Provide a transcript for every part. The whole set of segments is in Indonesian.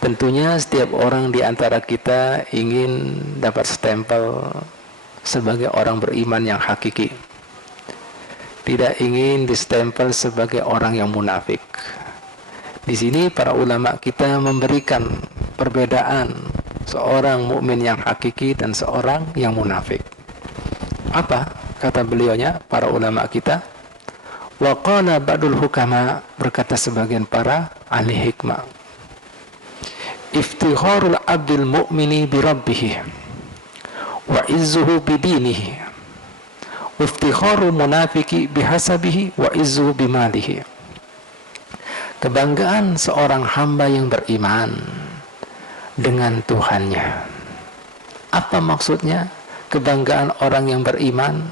Tentunya setiap orang di antara kita ingin dapat stempel sebagai orang beriman yang hakiki. Tidak ingin distempel sebagai orang yang munafik. Di sini para ulama kita memberikan perbedaan seorang mukmin yang hakiki dan seorang yang munafik. Apa kata beliaunya, para ulama kita? Wa qala ba'dul hukama, berkata sebagian para ahli hikmah, iftikharul abdil mu'mini bi rabbih wa izzuhu bi dinihi wa iftikharul munafiki bihasabihi wa izzuhu bi malihi. Kebanggaan seorang hamba yang beriman dengan Tuhannya. Apa maksudnya kebanggaan orang yang beriman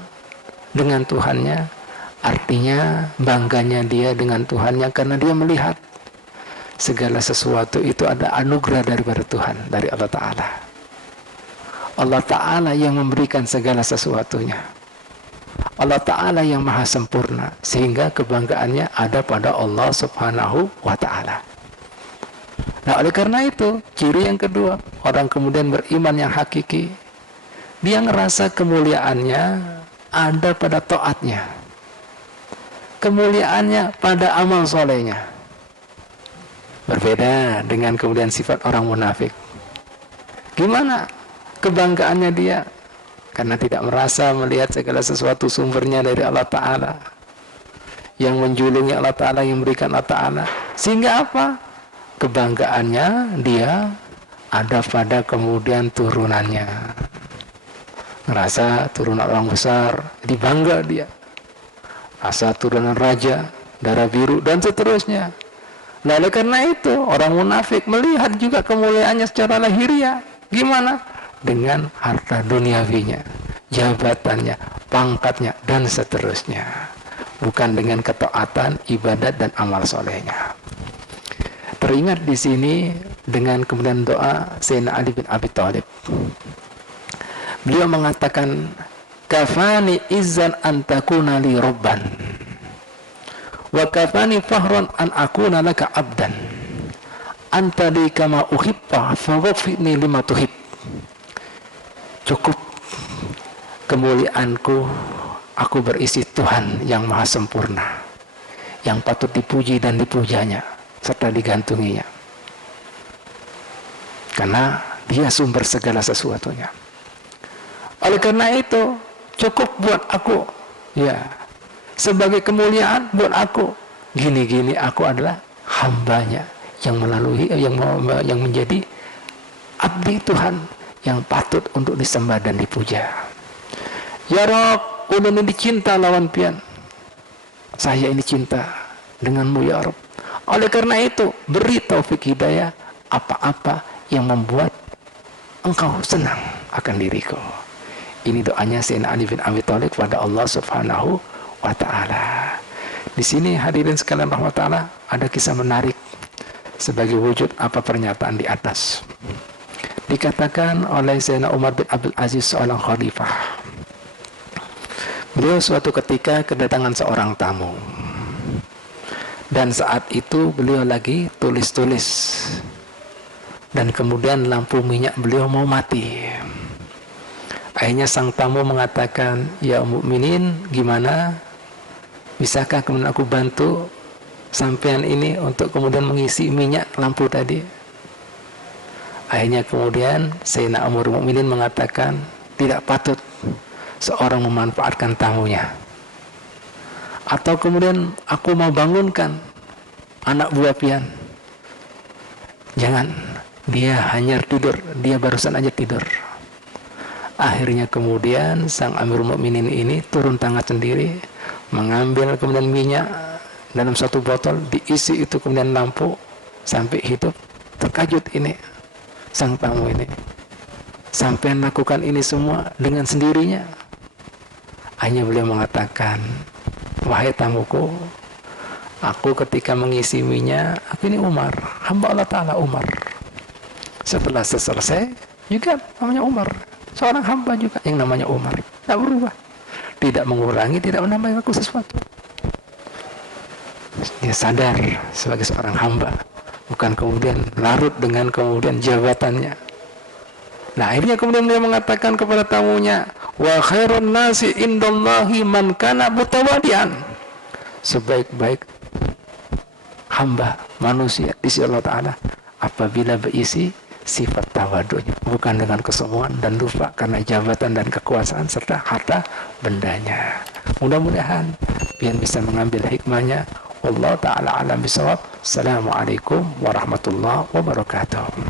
dengan Tuhannya? Artinya bangganya dia dengan Tuhannya karena dia melihat segala sesuatu itu ada anugerah daripada Tuhan, dari Allah Ta'ala. Allah Ta'ala yang memberikan segala sesuatunya. Allah Ta'ala yang maha sempurna, sehingga kebanggaannya ada pada Allah Subhanahu wa Ta'ala. Nah, oleh karena itu, ciri yang kedua, orang kemudian beriman yang hakiki, dia ngerasa kemuliaannya ada pada taatnya, kemuliaannya pada amal solehnya. Berbeda dengan kemudian sifat orang munafik. Gimana kebanggaannya dia? Karena tidak merasa melihat segala sesuatu sumbernya dari Allah Ta'ala, yang menjulungi Allah Ta'ala, yang memberikan Allah Ta'ala. Sehingga apa? Kebanggaannya dia ada pada kemudian turunannya. Ngerasa turunan orang besar, jadi bangga dia. Rasa turunan raja, darah biru, dan seterusnya. Nah, oleh karena itu, orang munafik melihat juga kemuliaannya secara lahiriah. Gimana? Dengan harta duniawinya, jabatannya, pangkatnya, dan seterusnya. Bukan dengan ketaatan, ibadat, dan amal solehnya. Teringat di sini dengan kemudian doa Sayyidina Ali bin Abi Thalib. Beliau mengatakan, kafani izzan antakuna li robban, wa kafani fahran an akuna laka abdan, anta li kama uhibba faghfirni lima tuhib. Cukup kemuliaanku, aku berisi Tuhan yang maha sempurna, yang patut dipuji dan dipujanya serta digantunginya, karena dia sumber segala sesuatunya. Oleh karena itu, cukup buat aku, ya, sebagai kemuliaan buat aku. Gini-gini aku adalah hambanya yang melalui yang menjadi abdi Tuhan yang patut untuk disembah dan dipuja. Ya Rabb, ulun ini cinta lawan pian. Saya ini cinta denganmu ya Rabb. Oleh karena itu, beri taufik hidayah apa-apa yang membuat engkau senang akan diriku. Ini doanya Sayyidina Ali bin Abi Thalib kepada Allah Subhanahu wa Ta'ala. Di sini hadirin sekalian rahmat ta'ala, ada kisah menarik sebagai wujud apa pernyataan di atas. Dikatakan oleh Sayyidina Umar bin Abdul Aziz, seorang khalifah. Beliau suatu ketika kedatangan seorang tamu, dan saat itu beliau lagi tulis-tulis, dan kemudian lampu minyak beliau mau mati. Akhirnya sang tamu mengatakan, ya mukminin, gimana? Bisakah kemudian aku bantu sampean ini untuk kemudian mengisi minyak lampu tadi? Akhirnya kemudian Sayyidina Amirul Mukminin mengatakan, tidak patut seorang memanfaatkan tamunya. Atau kemudian aku mau bangunkan anak buah pian. Jangan, dia hanya tidur, dia barusan aja tidur. Akhirnya kemudian sang Amirul Mukminin ini turun tangan sendiri, mengambil kemudian minyak dalam satu botol, diisi itu kemudian lampu sampai hidup. Terkajut ini sang tamu ini, sampai melakukan ini semua dengan sendirinya. Hanya beliau mengatakan, wahai tamuku, aku ketika mengisi minyak, aku ini Umar, hamba Allah Ta'ala Umar. Setelah selesai juga namanya Umar, seorang hamba juga yang namanya Umar, tak berubah, tidak mengurangi, tidak menambah sesuatu. Dia sadar sebagai seorang hamba bukan kemudian larut dengan kemudian jabatannya. Nah, akhirnya kemudian dia mengatakan kepada tamunya, wa khairun nasi indallahi man kana mutawadian. Sebaik-baik hamba manusia di sisi Allah Ta'ala apabila berisi sifat tawadhu'nya, bukan dengan kesombongan dan lupa karena jabatan dan kekuasaan serta harta bendanya. Mudah-mudahan biar bisa mengambil hikmahnya. Wallahu ta'ala alam bisawab. Assalamualaikum warahmatullahi wabarakatuh.